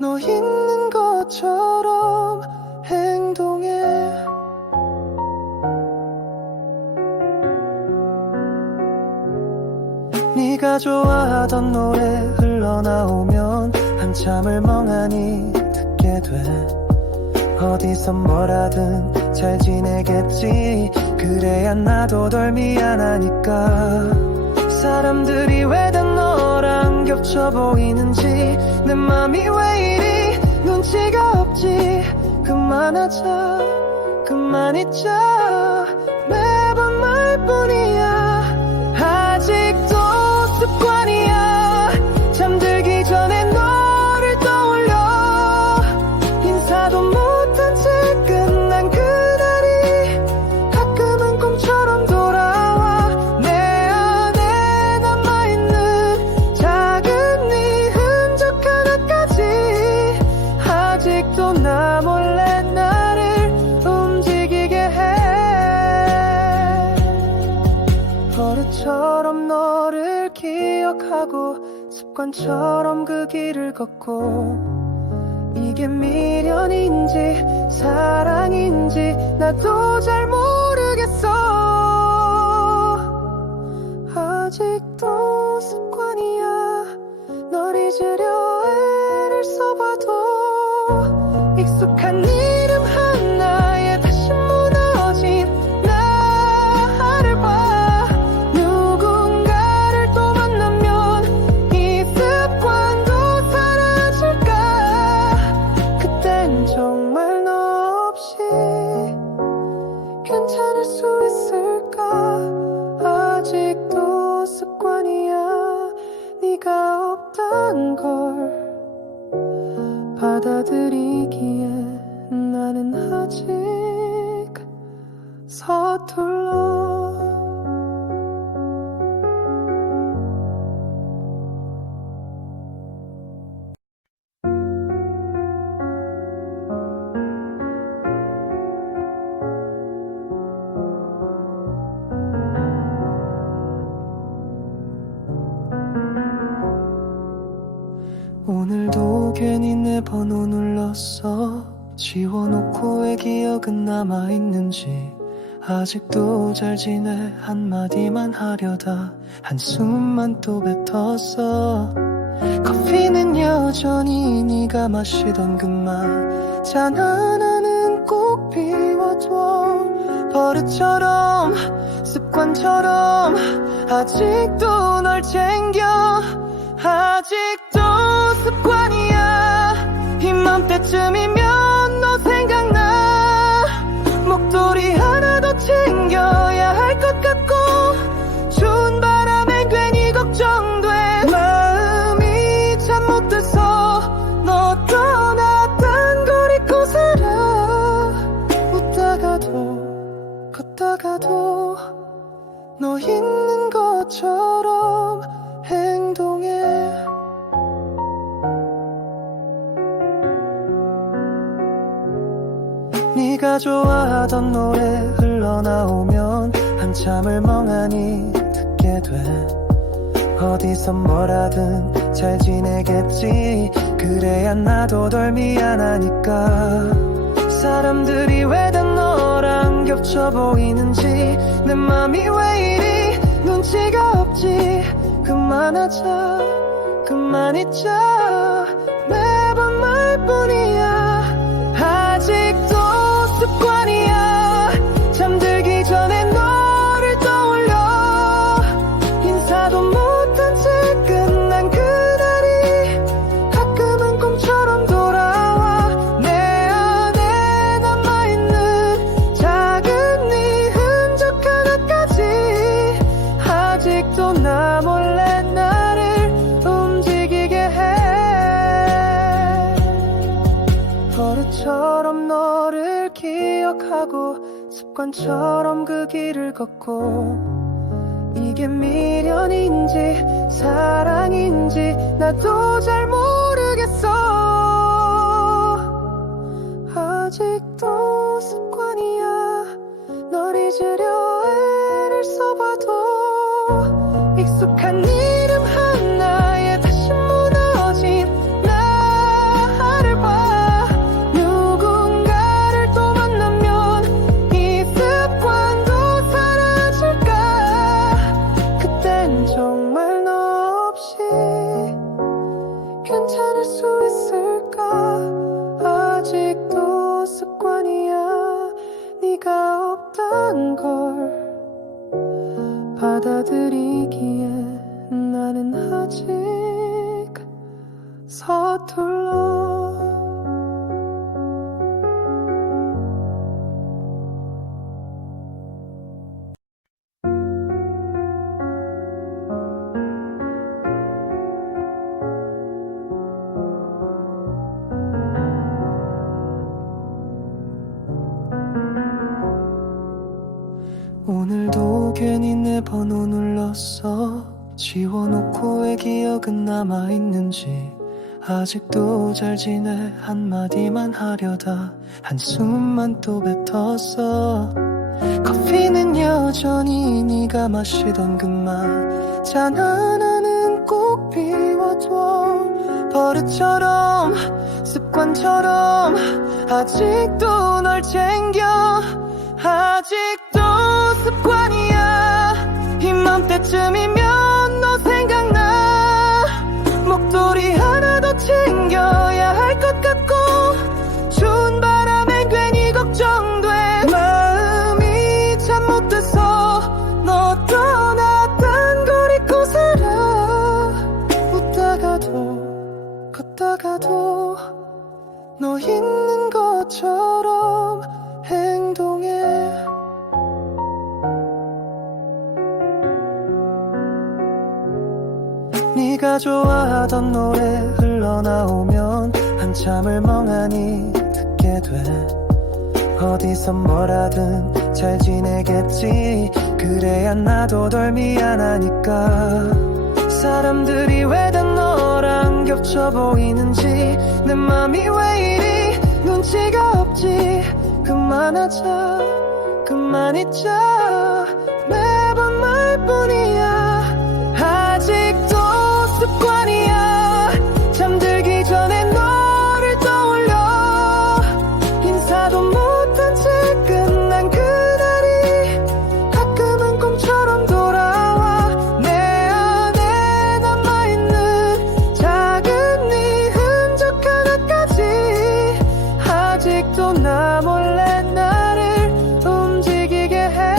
너 있는 것처럼 행동해. 네가 좋아하던 노래 흘러나오면 한참을 멍하니 듣게 돼. 어디서 뭐라든 잘 지내겠지. 그래야 나도 덜 미안하니까. 사람들이 왜 다 너랑 겹쳐 보이는지 내 맘이 왜 이리 눈치가 없지. 그만하자 그만 잊자 매번 말뿐이야. 아직도 습관이야. 잠들기 전에 너를 떠올려. 인사도 못한 채 끝난 그날이 가끔은 꿈처럼 돌아와. 내 안에 남아있는 작은 네 흔적 하나까지 아직도 나 몰래 나를 움직이게 해. 버릇처럼 너를 기억하고 습관처럼 그 길을 걷고 이게 미련인지 사랑인지 나도 잘 모르겠어. 아직도 습관이야. 널 잊으려 애를 써봐도 익숙한 이름 하나에 다시 무너진 나를 봐. 누군가를 또 만나면 이 습관도 사라질까. 그땐 정말 너 없이 괜찮을 수 있을까. 아직도 습관이야. 네가 없단 걸 받아들이기에 나는 아직 서툴러. 오늘도 괜히 내 번호 눌렀어. 지워놓고 왜 기억은 남아있는지. 아직도 잘 지내 한마디만 하려다 한숨만 또 뱉었어. 커피는 여전히 네가 마시던 그맛 잔 하나는 꼭 비워둬. 버릇처럼 습관처럼 아직도 널 챙겨. 아직도 습관이야. 이맘때쯤이면 너 생각나. 목도리 하나 더 챙겨야 할 것 같고 추운 바람엔 괜히 걱정돼. 마음이 참 못돼서 너 떠났단 걸 잊고 살아. 웃다가도 걷다가도 너 있는 것처럼 행동해. 네가 좋아하던 노래 흘러나오면 한참을 멍하니 듣게 돼. 어디서 뭐라든 잘 지내겠지. 그래야 나도 덜 미안하니까. 사람들이 왜 다 너랑 겹쳐 보이는지 내 맘이 왜 이리 눈치가 없지. 그만하자 그만 잊자 매번 말뿐이야. 아직도 습관이야. 잠들기 전에 너를 떠올려. 인사도 못한 채 끝난 그날이 가끔은 꿈처럼 돌아와. 내 안에 남아있는 작은 네 흔적 하나까지 아직도 나 몰래 나를 움직이게 해. 버릇처럼 너를 기억하고 습관처럼 그 길을 걷고. 이게 미련인지 사랑인지 나도 잘 모르겠어. 아직도 습관이야. 널 잊으려 애를 써봐도 익숙한 이름 하나에 다시 무너진 나를 봐. 누군가를 또 만나면 이 습관도 사라질까. 그땐 정말 너 없이 괜찮을 수 있을까. 아직도 습관이야. 네가 없단 걸 받아들이기에 나는 아직 서툴러. 오늘도 괜히 내 번호 눌렀어. 지워놓고 왜 기억은 남아있는지. 아직도 잘 지내 한마디만 하려다 한숨만 또 뱉었어. 커피는 여전히 네가 마시던 그맛 잔 하나는 꼭 비워둬. 버릇처럼 습관처럼 아직도 널 챙겨. 아직도 습관이야. 이맘때쯤이면 너 생각나. 목도리 하나 더 챙겨야 할 것 같고 추운 바람엔 괜히 걱정돼. 마음이 참 못돼서 너 떠났단 걸 잊고 살아. 웃다가도 걷다가도 너 있는 것처럼 행동해. 네가 좋아하던 노래 흘러나오면 한참을 멍하니 듣게 돼. 어디서 뭐라든 잘 지내겠지. 그래야 나도 덜 미안하니까. 사람들이 왜 다 너랑 겹쳐 보이는지 내 맘이 왜 이리 눈치가 없지. 그만하자 그만 잊자 매번 말뿐이야. 아직도 습관이야. 잠들기 전에 너를 떠올려. 인사도 못한 채 끝난 그날이 가끔은 꿈처럼 돌아와. 내 안에 남아있는 작은 아직도 나 몰래 나를 움직이게 해.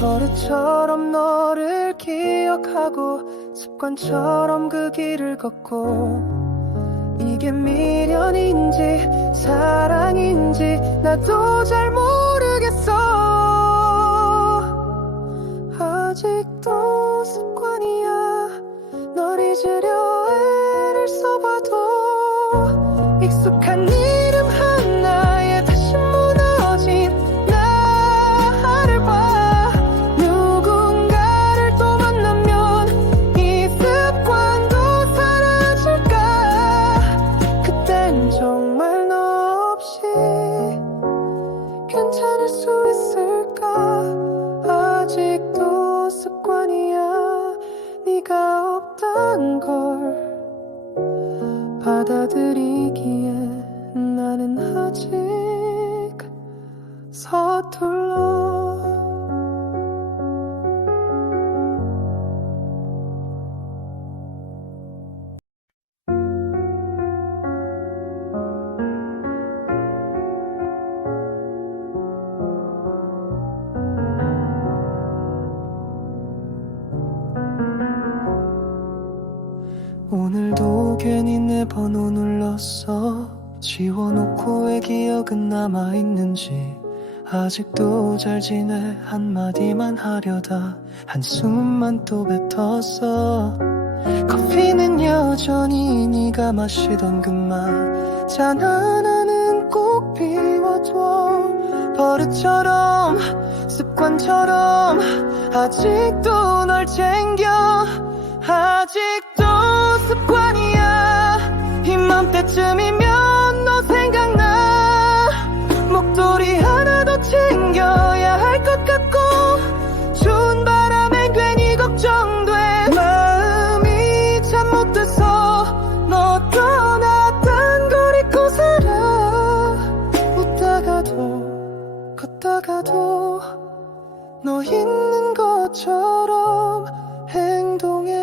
버릇처럼 너를 기억하고 습관처럼 그 길을 걷고 이게 미련인지 사랑인지 나도 잘 모르겠어. 아직도 습관이야. 널 잊으려 애를 써봐도 익숙한 이름 하나에 다시 무너진 나를 봐. 누군가를 또 만나면 이 습관도 사라질까. 그땐 정말 너 없이 괜찮을 수 있을까. 아직도 습관이야. 네가 없단 걸 받아들이기에 나는 아직 서툴러. 오늘도 괜히 내 번호 눌렀어. 지워놓고 왜 기억은 남아있는지. 아직도 잘 지내 한마디만 하려다 한숨만 또 뱉었어. 커피는 여전히 네가 마시던 그만 잔 하나는 꼭 비워둬. 버릇처럼 습관처럼 아직도 널 챙겨. 아직도 습관이야. 이맘때쯤이면 너 생각나. 목도리 하나 더 챙겨야 할 것 같고 추운 바람엔 괜히 걱정돼. 마음이 참 못돼서 너 떠났단 걸 잊고 살아. 웃다가도 걷다가도 너 있는 것처럼 행동해.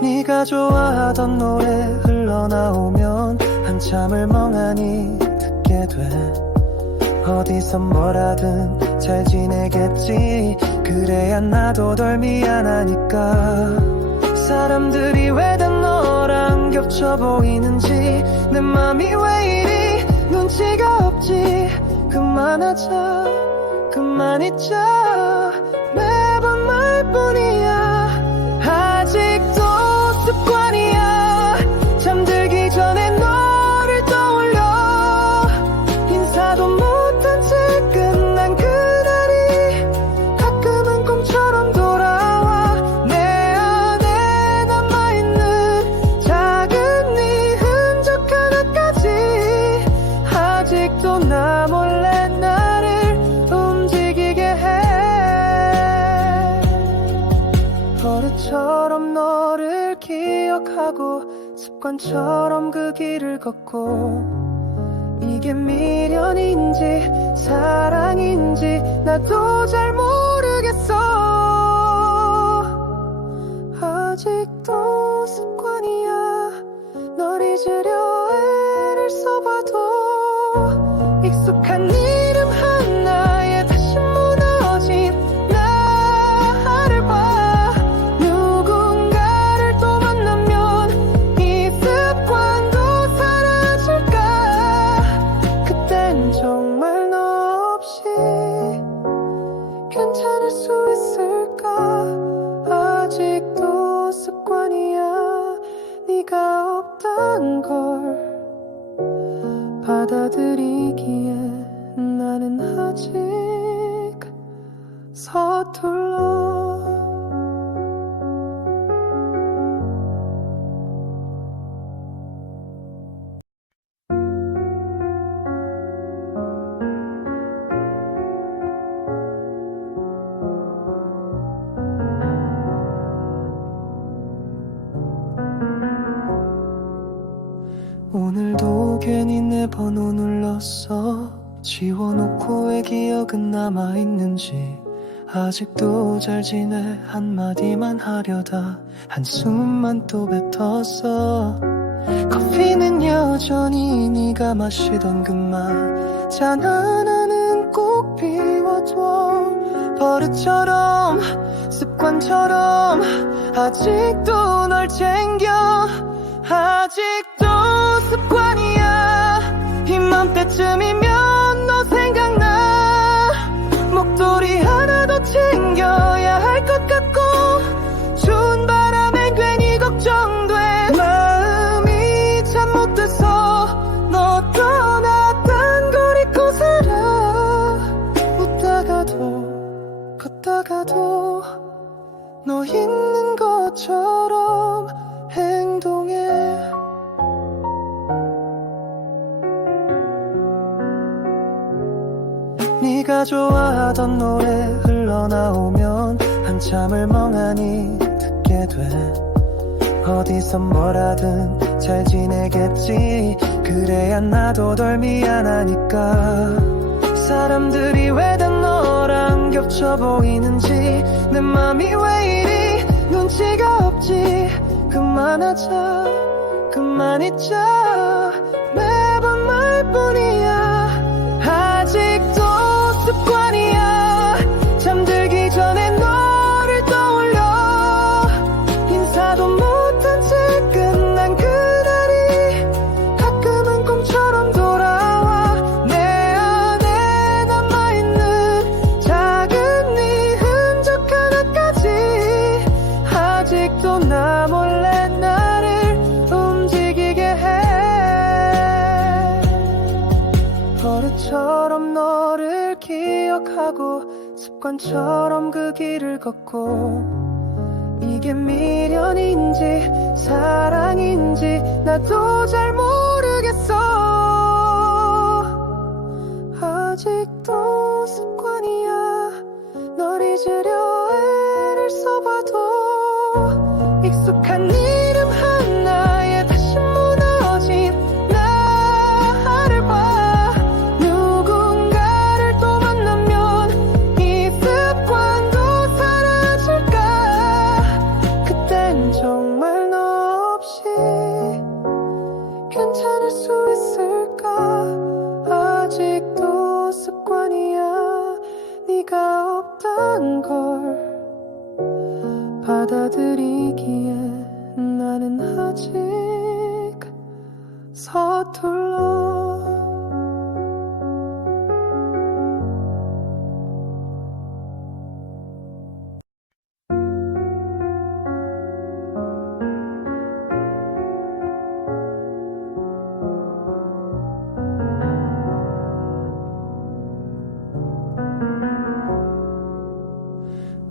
네가 좋아하던 노래 흘러나오면 한참을 멍하니 듣게 돼. 어디서 뭐라든 잘 지내겠지. 그래야 나도 덜 미안하니까. 사람들이 왜 다 너랑 겹쳐 보이는지 내 맘이 왜 이리 눈치가 없지. 그만하자 그만 잊자 매번 말뿐이야. 아직도 습관이야. 잠들기 전에 너를 떠올려. 인사도 못한 채 끝난 그날이 가끔은 꿈처럼 돌아와. 내 안에 남아있는 작은 네 흔적 하나까지. 아직도 나 몰래 나를 움직이게 해. 버릇처럼 너를 기억하고 습관처럼 그 길을 걷고 이게 미련인지 사랑인지 나도 잘 모르겠어. 아직도 습관이야. 널 잊으려 애를 써봐도 익숙한 이름 하나에 다시 무너진 나를 봐. 누군가를 또 만나면 이 습관도 사라질까. 그땐 정말 너 없이 괜찮을 수 있을까. 아직도 습관이야. 네가 없단 걸 받아들이기에 나는 아직 서툴러. 오늘도 괜히 내 번호 눌렀어. 지워놓고 왜 기억은 남아있는지. 아직도 잘 지내 한마디만 하려다 한숨만 또 뱉었어. 커피는 여전히 네가 마시던 그만 잔 하나는 꼭 비워둬. 버릇처럼 습관처럼 아직도 널 챙겨. 아직도 습관이야. 이맘때쯤이면 너 생각나. 목도리 하나 더 챙겨야 할 것 같고 추운 바람엔 괜히 걱정돼. 마음이 참 못돼서 너 떠났단 걸 잊고 살아. 웃다가도 걷다가도 너 있는 것처럼 행동해. 네가 좋아하던 노래 흘러나오면 한참을 멍하니 듣게 돼. 어디서 뭐라든 잘 지내겠지. 그래야 나도 덜 미안하니까. 사람들이 왜 다 너랑 겹쳐 보이는지 내 맘이 왜 이리 눈치가 없지. 그만하자 그만 잊자 매번 말뿐이야. 아직도 습관이야. 잠들기 전에 너를 떠올려. 인사도 못한 채 끝난 그날이 가끔은 꿈처럼 돌아와. 내 안에 남아있는 작은 네 흔적 하나까지 아직도 나 몰래 나를 움직이게 해. 버릇처럼 너를 기억하고 습관처럼 그 길을 걷고 이게 미련인지 사랑인지 나도 잘 모르겠어. 아직도 습관이야. 널 잊으려 애를 써봐도 익숙한 이름 하나에 다시 무너진 나를 봐. 누군가를 또 만나면 이 습관도 사라질까. 그땐 정말 너 없이 괜찮을 수 있을까. 아직도 습관이야. 네가 없단 걸 받아들이기에 나는 아직 서툴러.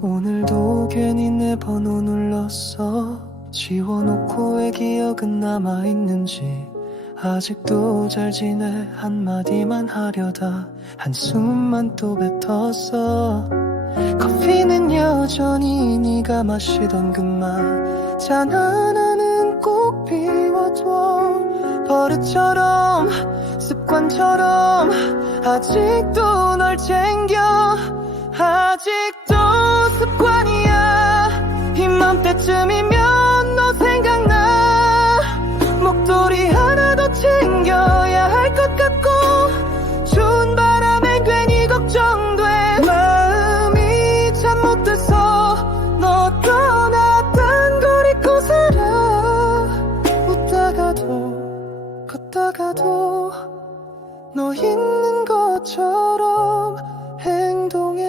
오늘도 괜히 내 번호 눌렀어. 지워놓고 왜 기억은 남아있는지. 아직도 잘 지내 한마디만 하려다 한숨만 또 뱉었어. 커피는 여전히 네가 마시던 그만 잔 하나는 꼭 비워둬. 버릇처럼 습관처럼 아직도 널 챙겨. 아직도 습관이야. 이맘때쯤이면 너 생각나. 목도리 하나 더 챙겨야 할 것 같고 추운 바람엔 괜히 걱정돼. 마음이 참 못돼서 너 떠났단 걸 잊고 살아. 웃다가도 걷다가도 너 있는 것처럼 행동해.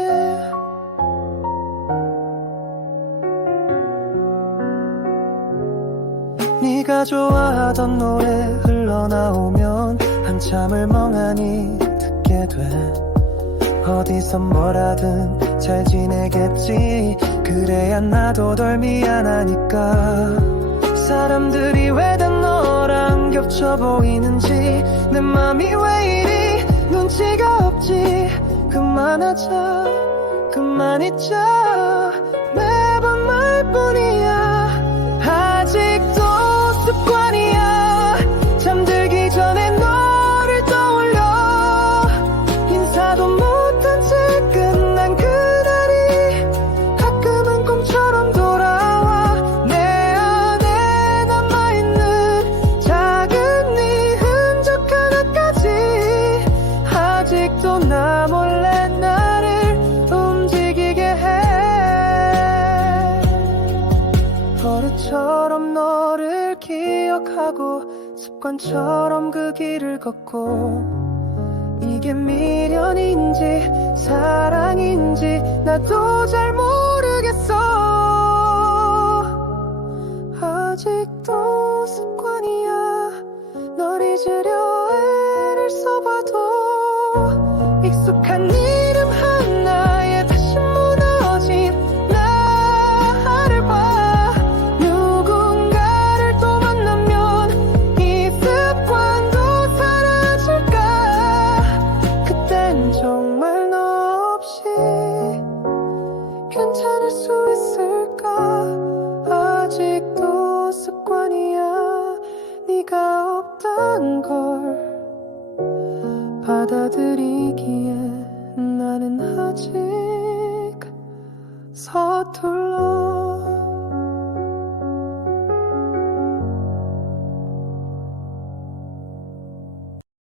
네가 좋아하던 노래 흘러나오면 한참을 멍하니 듣게 돼. 어디서 뭐라든 잘 지내겠지. 그래야 나도 덜 미안하니까. 사람들이 왜 다 너랑 겹쳐 보이는지 내 맘이 왜 이리 눈치가 없지. 그만하자 그만 잊자 매번 말뿐이야. 아직도 습관이야. 잠들기 전에 너를 떠올려. 인사도 못한 채 끝난 그날이 습관처럼 너를 기억하고 습관처럼 그 길을 걷고 이게 미련인지 사랑인지 나도 잘 모르겠어. 아직도 습관이야. 널 잊으려 애를 써봐도 익숙한 이름 하나에 다시 무너진 나를 봐. 누군가를 또 만나면 이 습관도 사라질까. 그땐 정말 너 없이 괜찮을 수 있을까. 아직도 습관이야. 네가 없단 걸 받아들이기에 나는 아직 서툴러.